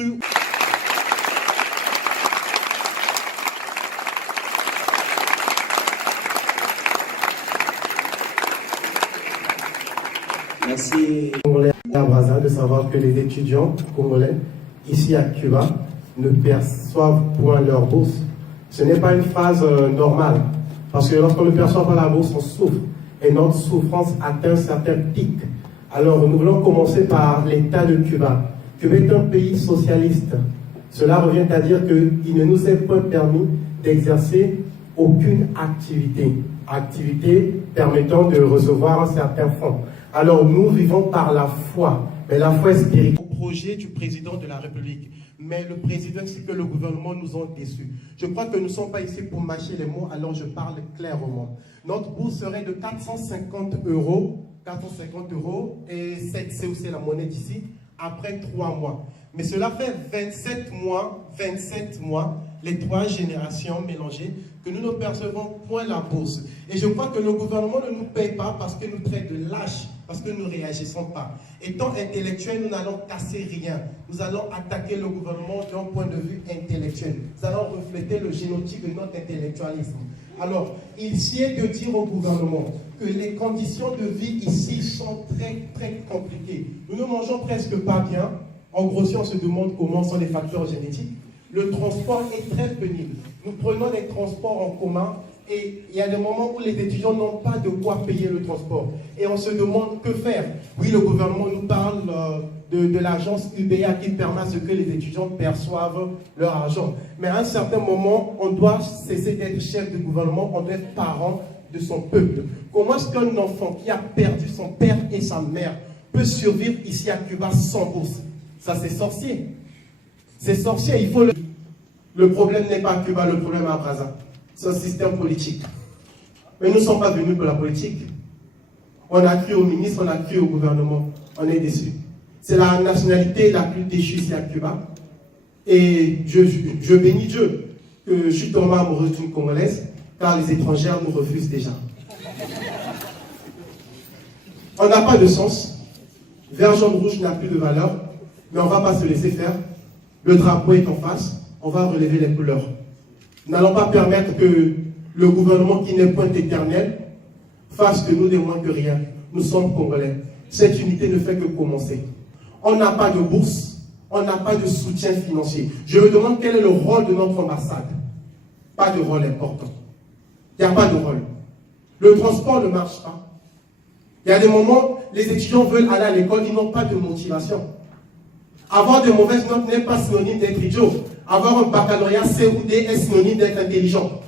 cru. Merci. À Brazza de savoir que les étudiants congolais ici à Cuba ne perçoivent point leur bourse. Ce n'est pas une phase normale, parce que lorsqu'on ne perçoit pas la bourse, on souffre, et notre souffrance atteint certains pics. Alors nous voulons commencer par l'État de Cuba. Cuba est un pays socialiste. Cela revient à dire qu'il ne nous est pas permis d'exercer aucune activité permettant de recevoir un certain fonds. Alors nous vivons par la foi, mais la foi est spirituelle. Au projet du président de la République, mais le président ainsi que le gouvernement nous ont déçus. Je crois que nous ne sommes pas ici pour mâcher les mots, alors je parle clairement. Notre bourse serait de 450 €, et c'est aussi la monnaie d'ici, après 3 mois. Mais cela fait 27 mois, les 3 générations mélangées, que nous ne percevons point la bourse. Et je crois que le gouvernement ne nous paye pas parce qu'il nous traite de lâches, parce que nous ne réagissons pas. Étant intellectuels, nous n'allons casser rien. Nous allons attaquer le gouvernement d'un point de vue intellectuel. Nous allons refléter le génotype de notre intellectualisme. Alors, il sied de dire au gouvernement que les conditions de vie ici sont très, très compliquées. Nous ne mangeons presque pas bien. En gros, si on se demande comment sont les facteurs génétiques, le transport est très pénible. Nous prenons des transports en commun et il y a des moments où les étudiants n'ont pas de quoi payer le transport. Et on se demande que faire. Oui, le gouvernement nous parle de l'agence UBA qui permet à ce que les étudiants perçoivent leur argent. Mais à un certain moment, on doit cesser d'être chef de gouvernement, on doit être parent de son peuple. Comment est-ce qu'un enfant qui a perdu son père et sa mère peut survivre ici à Cuba sans bourse? Ça, c'est sorcier. C'est sorcier, il faut le problème n'est pas à Cuba, le problème est à Brazza. C'est un système politique. Mais nous ne sommes pas venus pour la politique. On a cru au ministre, on a cru au gouvernement. On est déçus. C'est la nationalité la plus déchue ici à Cuba. Et je bénis Dieu que je suis tombé amoureuse d'une Congolaise, car les étrangères nous refusent déjà. On n'a pas de sens. Vert, jaune, rouge n'a plus de valeur. Mais on ne va pas se laisser faire. Le drapeau est en face. On va relever les couleurs. Nous n'allons pas permettre que le gouvernement qui n'est point éternel fasse de nous des moins que rien. Nous sommes Congolais. Cette unité ne fait que commencer. On n'a pas de bourse. On n'a pas de soutien financier. Je me demande quel est le rôle de notre ambassade. Pas de rôle important. Il n'y a pas de rôle. Le transport ne marche pas. Il y a des moments, les étudiants veulent aller à l'école, ils n'ont pas de motivation. Avoir de mauvaises notes n'est pas synonyme d'être idiot. Avoir un baccalauréat C ou D est synonyme d'être intelligent.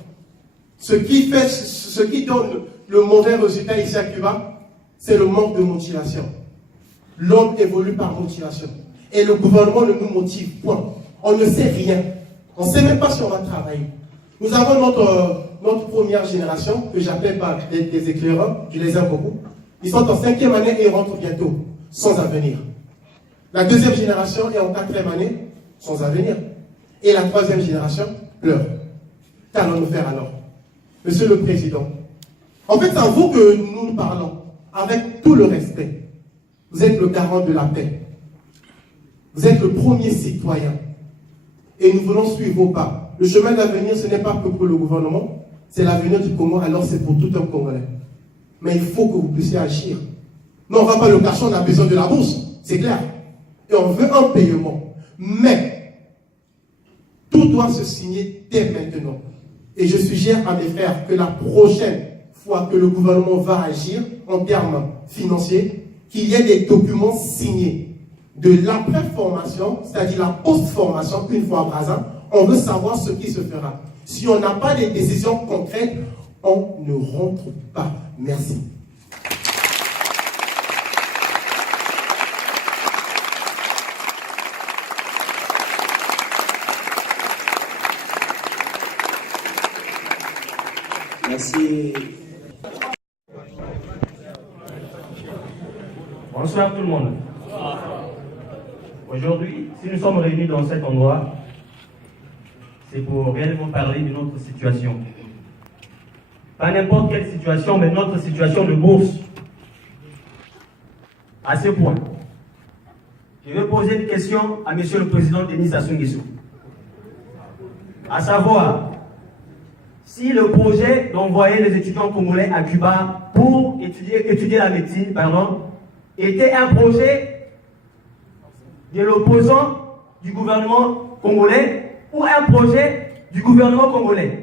Ce qui donne le mauvais résultat ici à Cuba, c'est le manque de motivation. L'homme évolue par motivation. Et le gouvernement ne nous motive point. On ne sait rien. On ne sait même pas si on va travailler. Nous avons notre première génération, que j'appelle par des éclaireurs, je les aime beaucoup. Ils sont en 5e année et ils rentrent bientôt, sans avenir. La 2e génération est en 4e année, sans avenir. Et la 3e génération pleure. Qu'allons-nous faire alors? Monsieur le Président, en fait, c'est à vous que nous parlons, avec tout le respect. Vous êtes le garant de la paix. Vous êtes le premier citoyen. Et nous voulons suivre vos pas. Le chemin d'avenir, ce n'est pas que pour le gouvernement, c'est l'avenir du Congo, alors c'est pour tout un Congolais. Mais il faut que vous puissiez agir. Non, on ne va pas le cacher, on a besoin de la bourse, c'est clair. Et on veut un paiement. Mais, tout doit se signer dès maintenant. Et je suggère à mes frères que la prochaine fois que le gouvernement va agir en termes financiers, qu'il y ait des documents signés. De l'après-formation, c'est-à-dire la post-formation, une fois à Brazza, on veut savoir ce qui se fera. Si on n'a pas de décisions concrètes, on ne rentre pas. Merci. Merci. Bonsoir tout le monde. Aujourd'hui, si nous sommes réunis dans cet endroit, c'est pour réellement parler de notre situation. Pas n'importe quelle situation, mais notre situation de bourse. À ce point. je vais poser une question à M. le Président Denis Sassou Nguesso. À savoir, si le projet d'envoyer les étudiants congolais à Cuba pour étudier la médecine, était un projet de l'opposant du gouvernement congolais ou un projet du gouvernement congolais.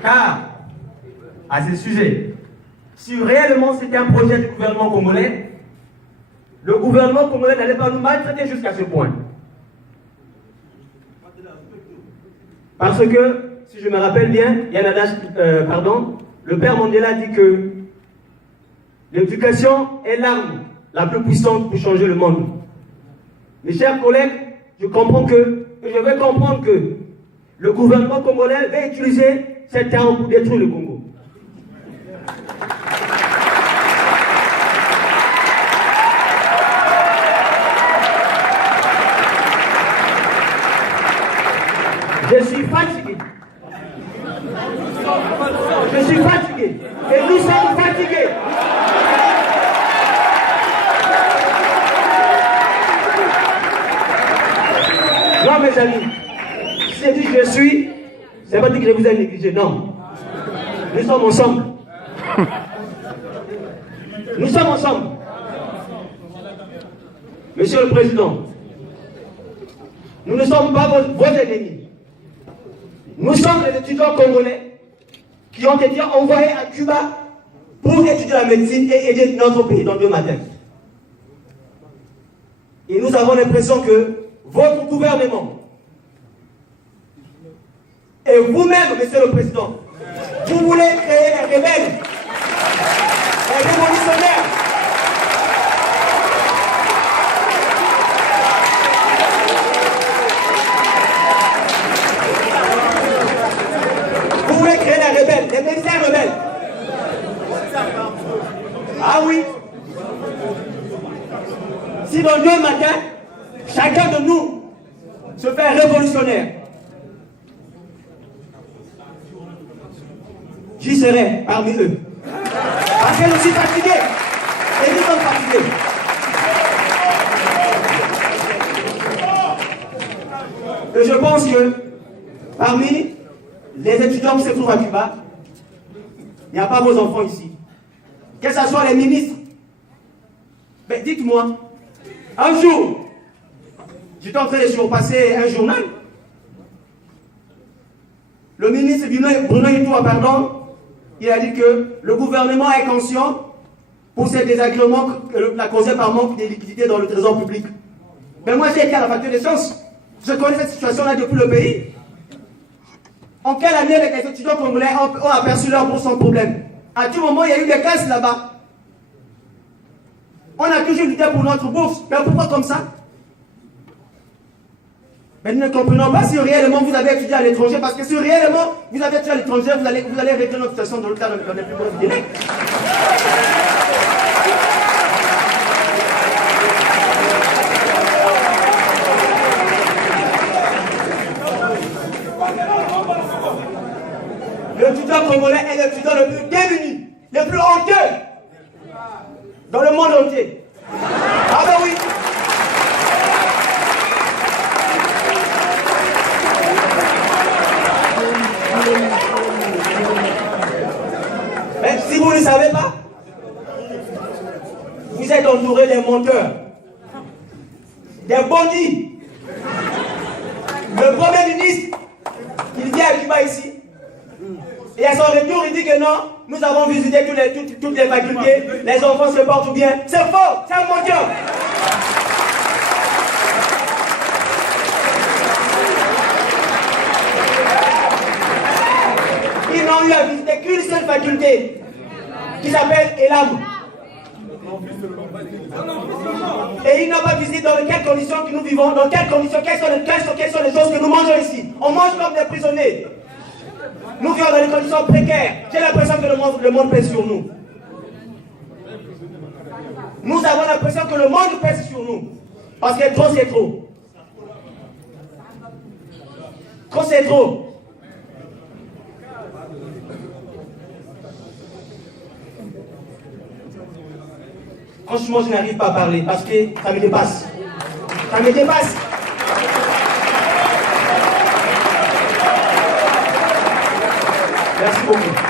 Car, à ce sujet, si réellement c'était un projet du gouvernement congolais, le gouvernement congolais n'allait pas nous maltraiter jusqu'à ce point. Parce que, si je me rappelle bien, le père Mandela dit que l'éducation est l'arme la plus puissante pour changer le monde. Mes chers collègues, je vais comprendre que le gouvernement congolais va utiliser cette arme pour détruire le Congo. Je suis fatigué. Je suis fatigué. Et nous sommes fatigués. Non, mes amis, si je dis je suis, ça ne veut pas dire que je vous ai négligé, non. Nous sommes ensemble. Nous sommes ensemble. Monsieur le Président, nous ne sommes pas vos ennemis. Nous sommes les étudiants congolais qui ont été envoyés à Cuba pour étudier la médecine et aider notre pays dans 2 matins. Et nous avons l'impression que votre gouvernement et vous-même, Monsieur le Président, vous voulez créer les rebelles, les révolutionnaires. Vous voulez créer les rebelles, les médecins rebelles. Ah oui. Si dans 2 matins, chacun de nous se fait révolutionnaire, j'y serai parmi eux. Parce que je suis fatigué. Et nous sommes fatigués. Et je pense que parmi les étudiants qui se trouvent à Cuba, il n'y a pas vos enfants ici. Que ce soit les ministres. Mais dites-moi, un jour, j'étais en train de surpasser un journal. Le ministre Bruno Itoua, il a dit que le gouvernement est conscient pour ces désagréments la causée par manque de liquidité dans le trésor public. Mais moi, j'ai été à la faculté des sciences. Je connais cette situation-là depuis le pays. En quelle année les étudiants congolais ont aperçu leur bourse sans problème? À tout moment, il y a eu des caisses là-bas. On a toujours lutté pour notre bourse. Mais pourquoi comme ça? Mais nous ne comprenons pas si réellement vous avez étudié à l'étranger, parce que si réellement vous avez étudié à l'étranger, vous allez régler notre situation dans le cadre de plus bref délai. L'étudiant congolais est l'étudiant le plus démuni, le plus honteux dans le monde entier. Ah ben oui. Mais si vous ne savez pas, vous êtes entouré des menteurs, des bandits. Le Premier ministre, il vient à Cuba ici, et à son retour, il dit que non, nous avons visité toutes les facultés, les enfants se portent bien. C'est faux, c'est un menteur. Ils n'ont eu à visiter qu'une seule faculté, qui s'appelle Elam. Et ils n'ont pas visité dans quelles conditions que nous vivons, dans quelles conditions, quelles sont les choses que nous mangeons ici. On mange comme des prisonniers. Nous vivons dans des conditions précaires. J'ai l'impression que le monde pèse sur nous. Nous avons l'impression que le monde pèse sur nous. Parce que trop c'est trop. Trop c'est trop. Franchement, je n'arrive pas à parler parce que ça me dépasse. Ça me dépasse. Merci beaucoup.